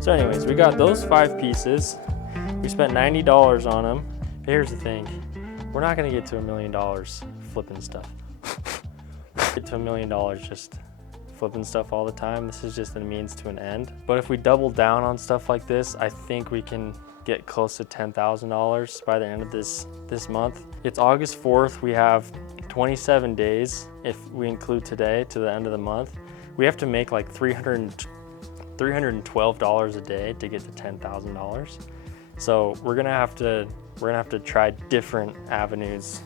So anyways, we got those 5 pieces. We spent $90 on them. But here's the thing, we're not gonna get to $1 million flipping stuff. Get to $1 million just flipping stuff all the time. This is just a means to an end. But if we double down on stuff like this, I think we can get close to $10,000 by the end of this month. It's August 4th. We have 27 days if we include today to the end of the month. We have to make like $312 a day to get to $10,000. So we're gonna have to try different avenues.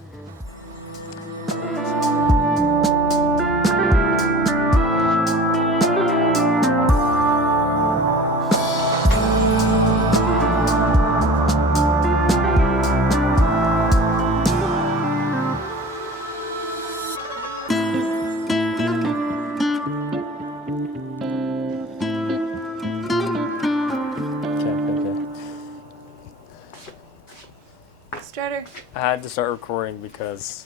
Strutter. I had to start recording because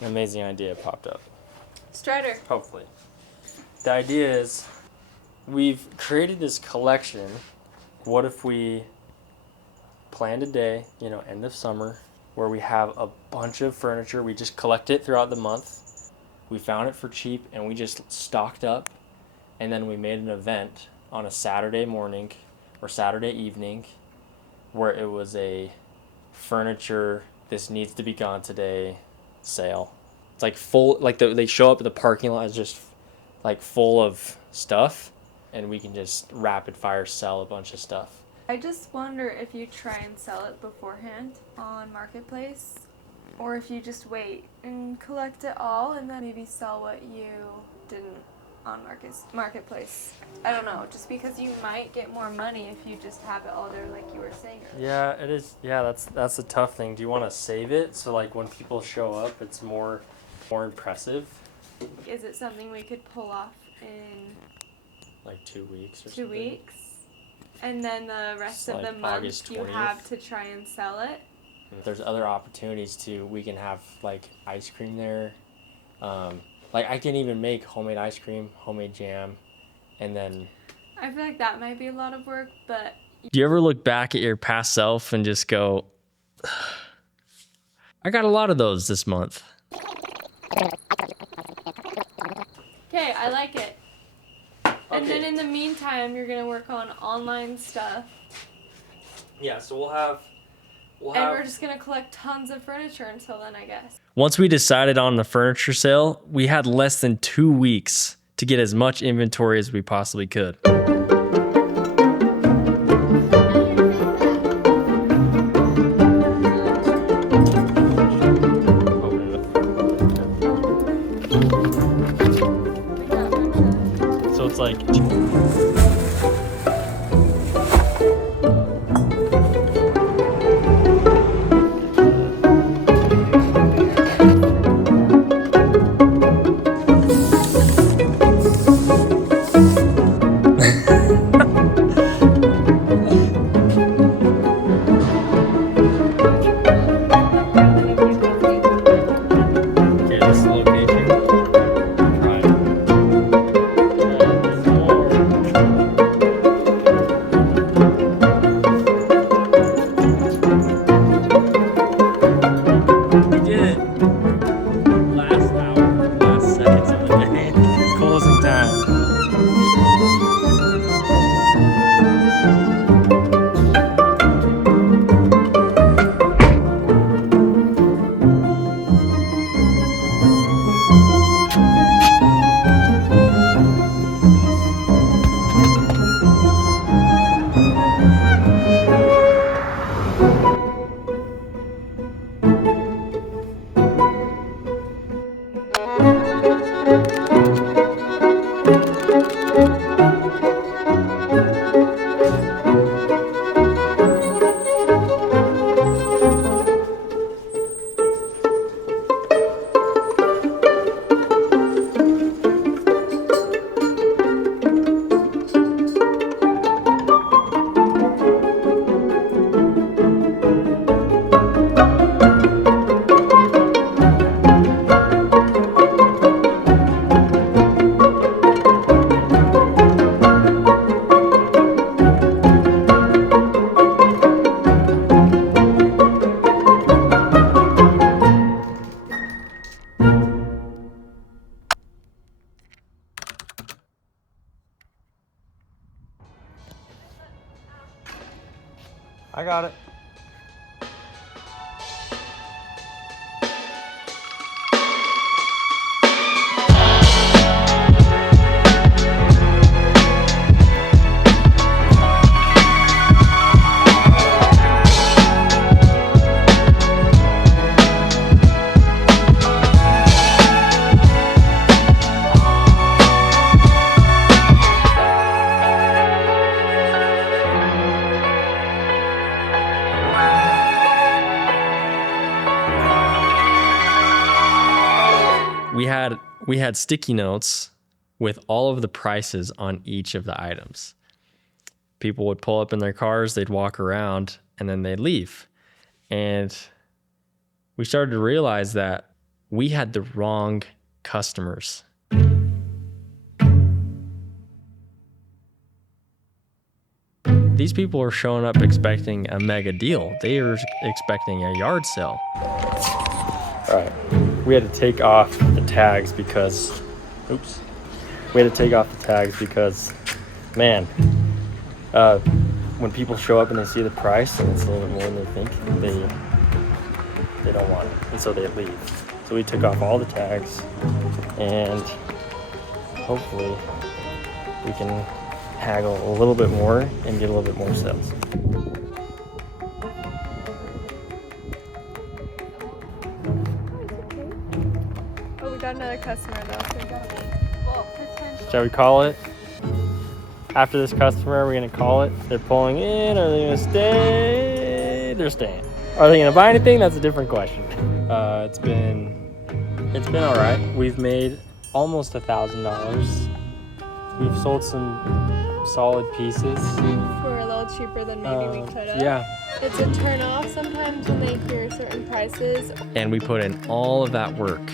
an amazing idea popped up. Strutter. Hopefully. The idea is we've created this collection. What if we planned a day, end of summer, where we have a bunch of furniture. We just collect it throughout the month. We found it for cheap and we just stocked up, and then we made an event on a Saturday morning or Saturday evening where it was a furniture, this needs to be gone today sale. It's like full, like they show up at the parking lot, is just like full of stuff, and we can just rapid fire sell a bunch of stuff. I just wonder if you try and sell it beforehand on Marketplace, or if you just wait and collect it all and then maybe sell what you didn't on Marketplace. I don't know, just because you might get more money if you just have it all there like you were saying earlier. Yeah, it is. Yeah, that's a tough thing. Do you want to save it so like when people show up it's more impressive? Is it something we could pull off in like 2 weeks or 2 something? weeks? And then the rest It's of like the month August you 20th. have to try and sell it? There's other opportunities too. We can have like ice cream there. Like I can even make homemade ice cream, homemade jam, and then... I feel like that might be a lot of work, but... Do you ever look back at your past self and just go, I got a lot of those this month? Okay, I like it. And then in the meantime, you're going to work on online stuff. Yeah, so we'll have And we're just gonna collect tons of furniture until then, I guess. Once we decided on the furniture sale, we had less than 2 weeks to get as much inventory as we possibly could. So it's like I got it. We had sticky notes with all of the prices on each of the items. People would pull up in their cars, they'd walk around, and then they'd leave. And we started to realize that we had the wrong customers. These people are showing up expecting a mega deal. They are expecting a yard sale. All right. We had to take off the tags because, man, when people show up and they see the price and it's a little bit more than they think, they don't want it, and so they leave. So we took off all the tags, and hopefully we can haggle a little bit more and get a little bit more sales. Got another customer though. Shall we call it? After this customer, we're gonna call it. They're pulling in. Are they gonna stay? They're staying. Are they gonna buy anything? That's a different question. It's been all right. We've made almost $1,000. We've sold some solid pieces for a little cheaper than maybe we could have. Yeah. It's a turn off sometimes when they hear certain prices. And we put in all of that work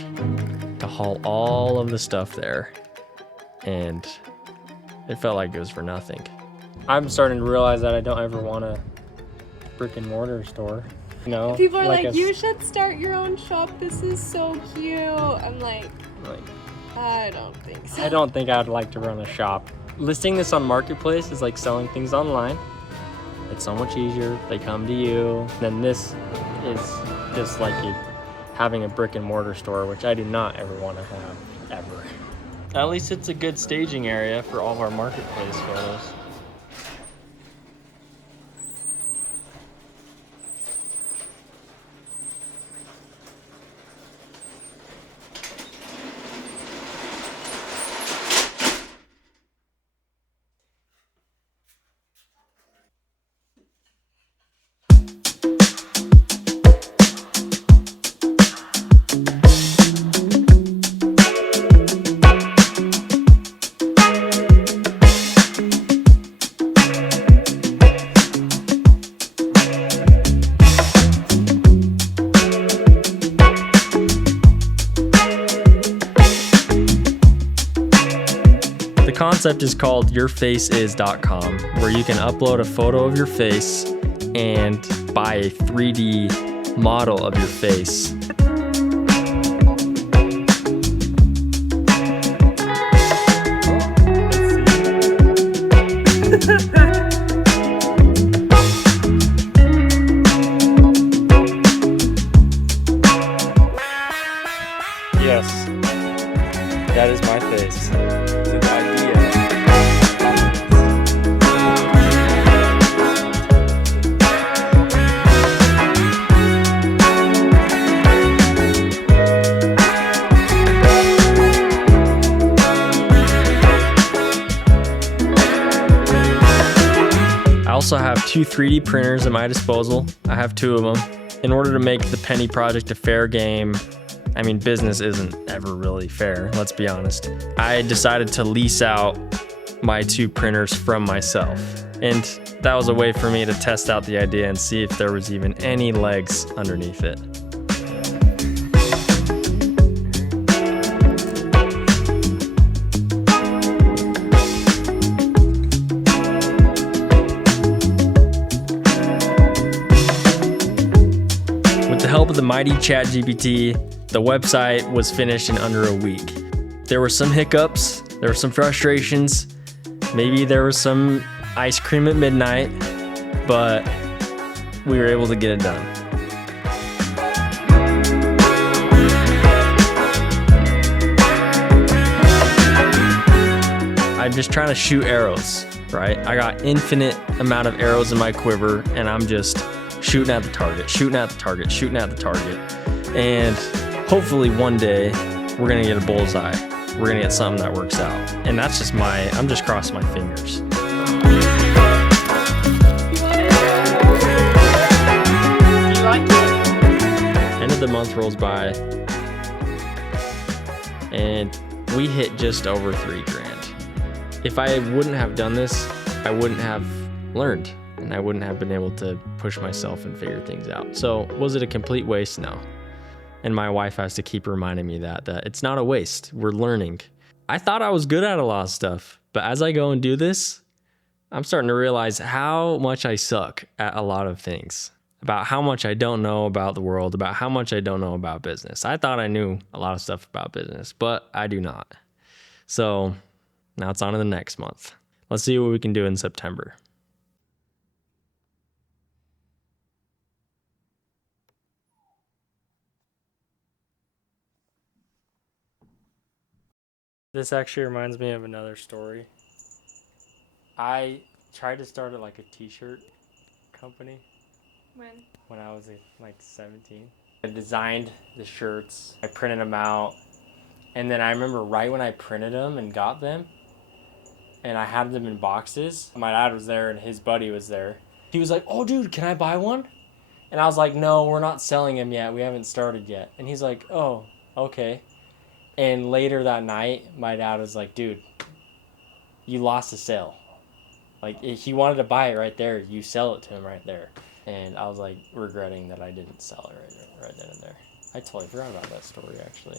to haul all of the stuff there, and it felt like it was for nothing. I'm starting to realize that I don't ever want a brick and mortar store. You know, people are like you should start your own shop. This is so cute. I'm like, I don't think so. I don't think I'd like to run a shop. Listing this on Marketplace is like selling things online. It's so much easier. They come to you. Then this is just like having a brick and mortar store, which I do not ever want to have, ever. At least it's a good staging area for all of our marketplace photos. The concept is called yourfaceis.com, where you can upload a photo of your face and buy a 3D model of your face. Yes, that is my face. It's an idea. I also have 2 3D printers at my disposal. I have 2 of them. In order to make the penny project a fair game, I mean, business isn't ever really fair, let's be honest. I decided to lease out my 2 printers from myself. And that was a way for me to test out the idea and see if there was even any legs underneath it. With the help of the mighty ChatGPT, the website was finished in under a week. There were some hiccups, there were some frustrations, maybe there was some ice cream at midnight, but we were able to get it done. I'm just trying to shoot arrows, right? I got infinite amount of arrows in my quiver, and I'm just shooting at the target, shooting at the target, shooting at the target. And hopefully one day we're gonna get a bullseye. We're gonna get something that works out. And that's just I'm just crossing my fingers. You like it? End of the month rolls by and we hit just over $3,000. If I wouldn't have done this, I wouldn't have learned and I wouldn't have been able to push myself and figure things out. So was it a complete waste? No. And my wife has to keep reminding me that it's not a waste. We're learning. I thought I was good at a lot of stuff, but as I go and do this, I'm starting to realize how much I suck at a lot of things, about how much I don't know about the world, about how much I don't know about business. I thought I knew a lot of stuff about business, but I do not. So now it's on to the next month. Let's see what we can do in September. This actually reminds me of another story. I tried to start like a t-shirt company when I was like 17. I designed the shirts, I printed them out, and then I remember right when I printed them and got them, and I had them in boxes, my dad was there and his buddy was there. He was like, "Oh dude, can I buy one?" And I was like, "No, we're not selling them yet, we haven't started yet." And he's like, "Oh, okay." And later that night, my dad was like, "Dude, you lost a sale. Like, if he wanted to buy it right there, you sell it to him right there." And I was like regretting that I didn't sell it right then and there. I totally forgot about that story, actually.